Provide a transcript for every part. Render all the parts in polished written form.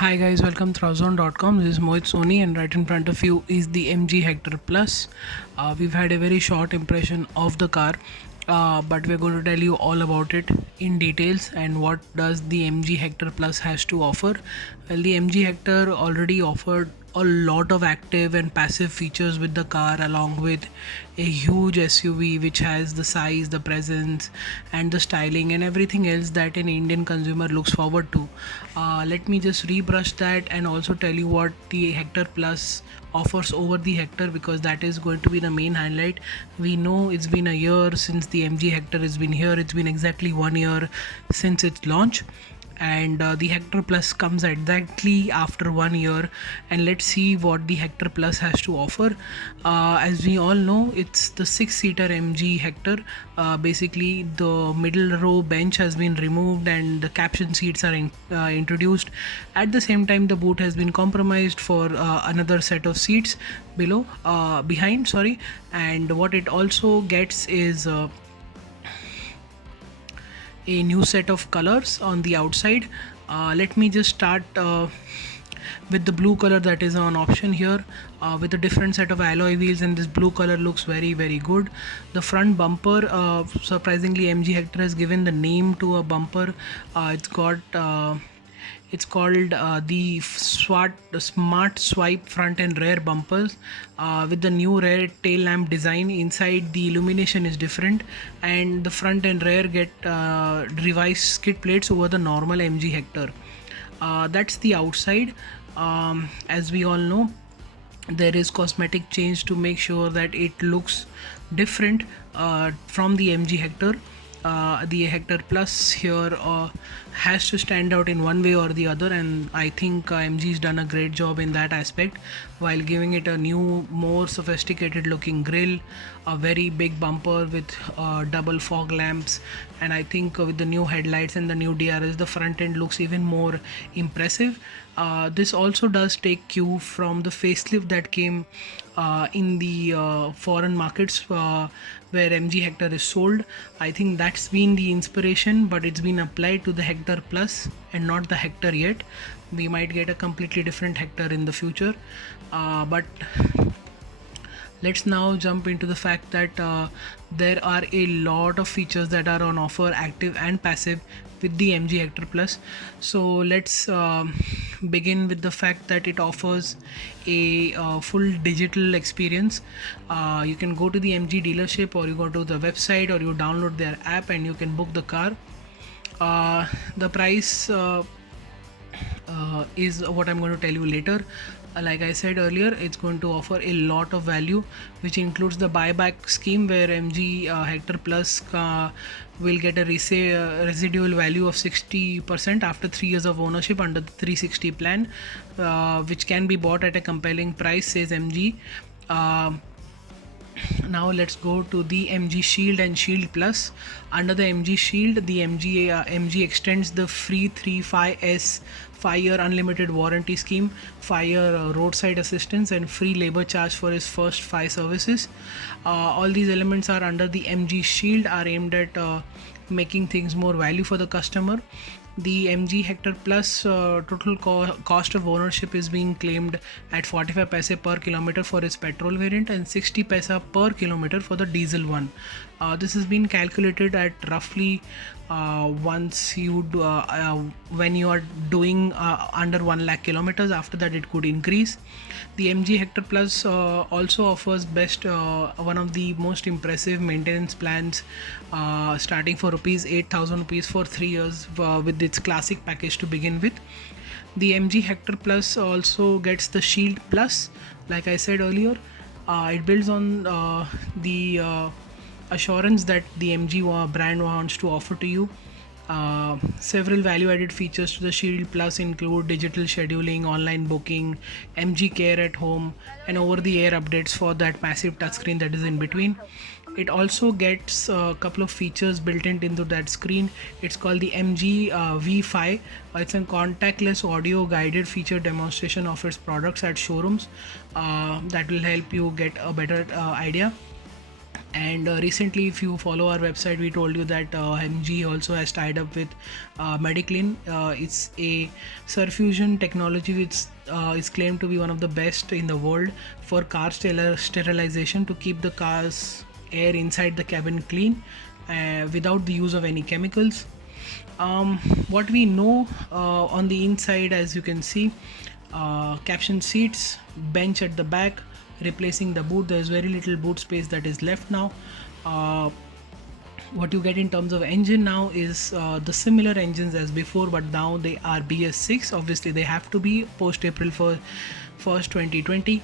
Hi guys, welcome to Throwzone.com. This is Mohit Soni, and right in front of you is the MG Hector Plus. We've had a very short impression of the car, but we're going to tell you all about it in details and what does the MG Hector Plus has to offer. Well, the MG Hector already offered a lot of active and passive features with the car, along with a huge SUV which has the size, the presence, and the styling and everything else that an Indian consumer looks forward to. Let me just rebrush that and also tell you what the Hector Plus offers over the Hector, because that is going to be the main highlight. We know it's been a year since the MG Hector has been here. It's been exactly 1 year since its launch, and the Hector Plus comes exactly after 1 year. And let's see what the Hector Plus has to offer. As we all know, it's the six-seater MG Hector. Basically, the middle row bench has been removed and the caption seats are introduced. At the same time, the boot has been compromised for another set of seats behind, sorry. And what it also gets is a new set of colors on the outside. Let me just start with the blue color that is on option here, with a different set of alloy wheels, and this blue color looks very good. The front bumper, surprisingly, MG Hector has given the name to a bumper. It's called the Smart Swipe front and rear bumpers, with the new rear tail lamp design. Inside, the illumination is different, and the front and rear get revised skid plates over the normal MG Hector. That's the outside. As we all know, there is cosmetic change to make sure that it looks different from the MG Hector. The Hector Plus here has to stand out in one way or the other, and I think MG's done a great job in that aspect, while giving it a new, more sophisticated looking grille, a very big bumper with double fog lamps, and I think with the new headlights and the new DRS, the front end looks even more impressive. This also does take cue from the facelift that came in the foreign markets, where MG Hector is sold. I think that's been the inspiration, but it's been applied to the Hector Plus and not the Hector yet. We might get a completely different Hector in the future, but let's now jump into the fact that there are a lot of features that are on offer, active and passive, with the MG Hector Plus. So let's begin with the fact that it offers a full digital experience. You can go to the MG dealership, or you go to the website, or you download their app and you can book the car. The price is what I'm going to tell you later. Like I said earlier, it's going to offer a lot of value, which includes the buyback scheme, where MG Hector Plus will get a residual value of 60% after 3 years of ownership under the 360 plan, which can be bought at a compelling price, says MG. Now let's go to the MG Shield and Shield Plus. Under the MG Shield, the MG extends the free 35S 5-year unlimited warranty scheme, 5-year roadside assistance, and free labor charge for his first 5 services. All these elements are under the MG Shield, are aimed at making things more value for the customer. The MG Hector Plus total cost of ownership is being claimed at 45 paise per kilometer for its petrol variant and 60 paisa per kilometer for the diesel one. This has been calculated at roughly once you do, when you are doing under 1 lakh kilometers. After that, it could increase. The MG Hector Plus also offers one of the most impressive maintenance plans, starting for rupees 8,000 rupees for 3 years, with its classic package to begin with. The MG Hector Plus also gets the Shield Plus. Like I said earlier, it builds on the assurance that the MG brand wants to offer to you. Several value-added features to the Shield Plus include digital scheduling, online booking, MG Care at home, and over-the-air updates for that massive touchscreen that is in between. It also gets a couple of features built into that screen. It's called the MG V5. It's a contactless audio guided feature demonstration of its products at showrooms that will help you get a better idea. And recently, if you follow our website, we told you that MG also has tied up with Mediclean. It's a Surfusion technology which is claimed to be one of the best in the world for car sterilization, to keep the car's air inside the cabin clean without the use of any chemicals. What we know on the inside, as you can see, caption seats, bench at the back, replacing the boot. There's very little boot space that is left now. What you get in terms of engine now is the similar engines as before, but now they are BS6. Obviously they have to be post April 1st 2020.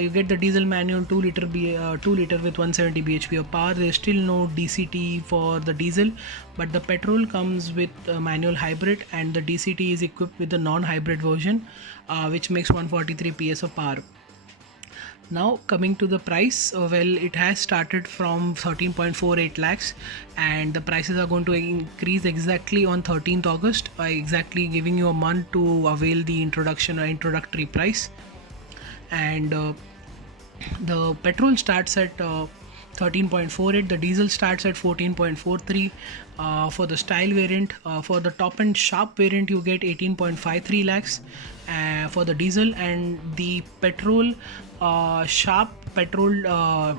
You get the diesel manual 2 liter with 170 bhp of power. There's still no DCT for the diesel, but the petrol comes with a manual hybrid, and the DCT is equipped with the non-hybrid version, which makes 143 PS of power. Now coming to the price, well, it has started from 13.48 lakhs, and the prices are going to increase exactly on 13th August, by exactly giving you a month to avail the introductory price. And the petrol starts at 13.48, the diesel starts at 14.43 for the style variant. For the top end sharp variant, you get 18.53 lakhs for the diesel, and the petrol sharp petrol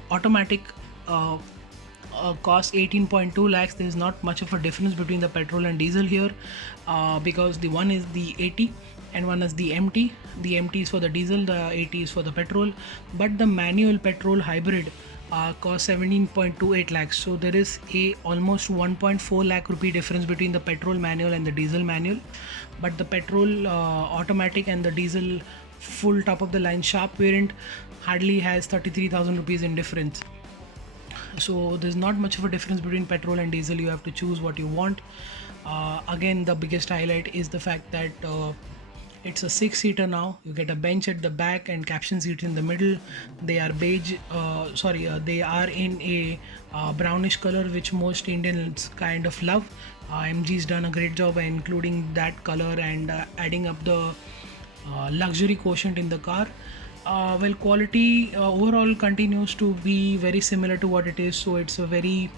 automatic cost 18.2 lakhs. There is not much of a difference between the petrol and diesel here, because the one is the AT and one is the MT. The MT is for the diesel, the AT is for the petrol, but the manual petrol hybrid costs 17.28 lakhs. So there is a almost 1.4 lakh rupee difference between the petrol manual and the diesel manual. But the petrol automatic and the diesel full top of the line sharp variant hardly has 33,000 rupees in difference. So there's not much of a difference between petrol and diesel. You have to choose what you want. Again, the biggest highlight is the fact that it's a 6-seater now. You get a bench at the back and caption seats in the middle. They are beige, they are in a brownish color, which most Indians kind of love. MG's done a great job by including that color and adding up the luxury quotient in the car. Well, quality overall continues to be very similar to what it is, so it's a very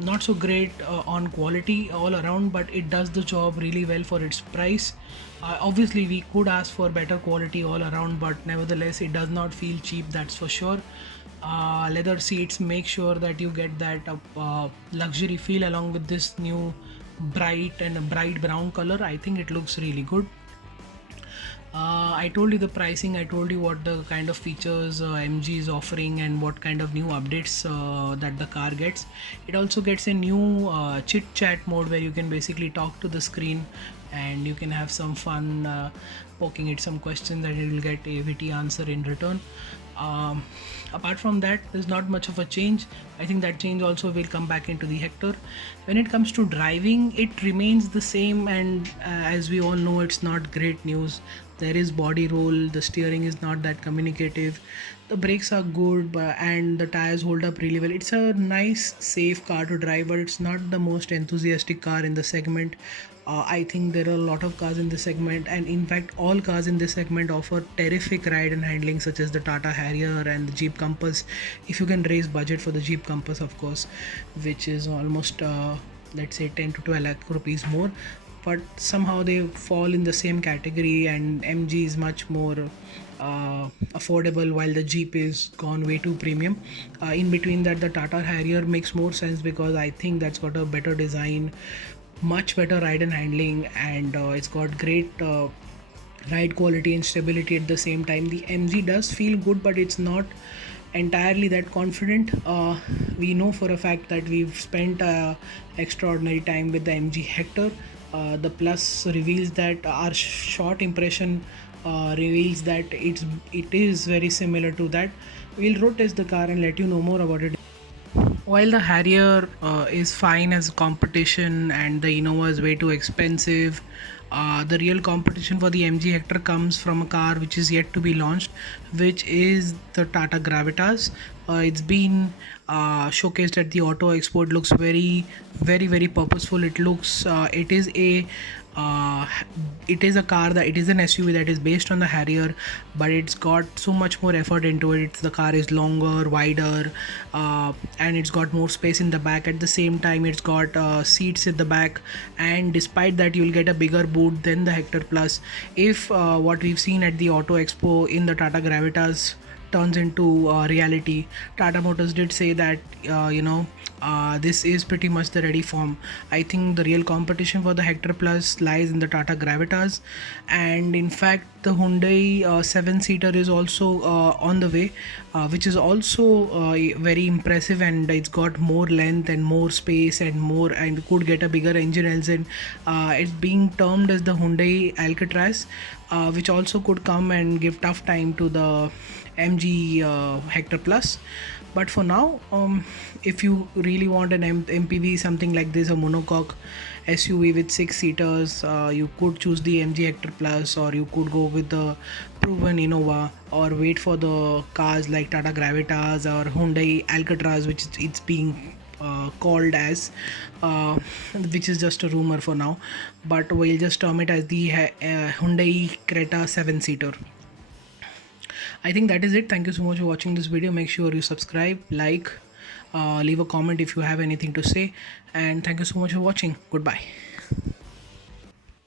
not so great on quality all around, but it does the job really well for its price. Obviously we could ask for better quality all around, but nevertheless it does not feel cheap, that's for sure. Leather seats make sure that you get that luxury feel along with this new bright brown color. I think it looks really good. I told you the pricing, I told you what the kind of features MG is offering and what kind of new updates that the car gets. It also gets a new chit chat mode where you can basically talk to the screen and you can have some fun poking it some questions and it will get a witty answer in return. Apart from that, there's not much of a change. I think that change also will come back into the Hector. When it comes to driving, it remains the same, and as we all know, it's not great news. There is body roll, the steering is not that communicative, the brakes are good, and the tires hold up really well. It's a nice, safe car to drive, but it's not the most enthusiastic car in the segment. I think there are a lot of cars in this segment, and in fact all cars in this segment offer terrific ride and handling, such as the Tata Harrier and the Jeep Compass, if you can raise budget for the Jeep Compass, of course, which is almost let's say 10 to 12 lakh rupees more. But somehow they fall in the same category, and MG is much more affordable, while the Jeep is gone way too premium. In between that, the Tata Harrier makes more sense because I think that's got a better design, much better ride and handling, and it's got great ride quality and stability at the same time. The MG does feel good, but it's not entirely that confident. We know for a fact that we've spent extraordinary time with the MG Hector. The Plus reveals that our short impression reveals that it is very similar to that. We'll road test the car and let you know more about it. While the Harrier is fine as competition and the Innova is way too expensive, the real competition for the MG Hector comes from a car which is yet to be launched, which is the Tata Gravitas. It's been showcased at the Auto Expo. It looks very, very, very purposeful. It looks, it is a uh, it is a car that it is an SUV that is based on the Harrier, but it's got so much more effort into it. The car is longer, wider, and it's got more space in the back. At the same time, it's got seats at the back, and despite that, you'll get a bigger boot than the Hector Plus. If what we've seen at the Auto Expo in the Tata Gravitas turns into reality, Tata Motors did say that this is pretty much the ready form. I think the real competition for the Hector Plus lies in the Tata Gravitas, and in fact the Hyundai 7-seater is also on the way, which is also very impressive, and it's got more length and more space and could get a bigger engine engine. It's being termed as the Hyundai Alcatraz, which also could come and give tough time to the MG Hector Plus. But for now, if you really want an MPV, something like this, a monocoque SUV with 6 seaters, you could choose the MG Hector Plus, or you could go with the proven Innova, or wait for the cars like Tata Gravitas or Hyundai Alcatraz, which it's being called as, which is just a rumor for now, but we'll just term it as the Hyundai Creta 7-seater. I think that is it. Thank you so much for watching this video. Make sure you subscribe, like, leave a comment if you have anything to say, and thank you so much for watching. Goodbye.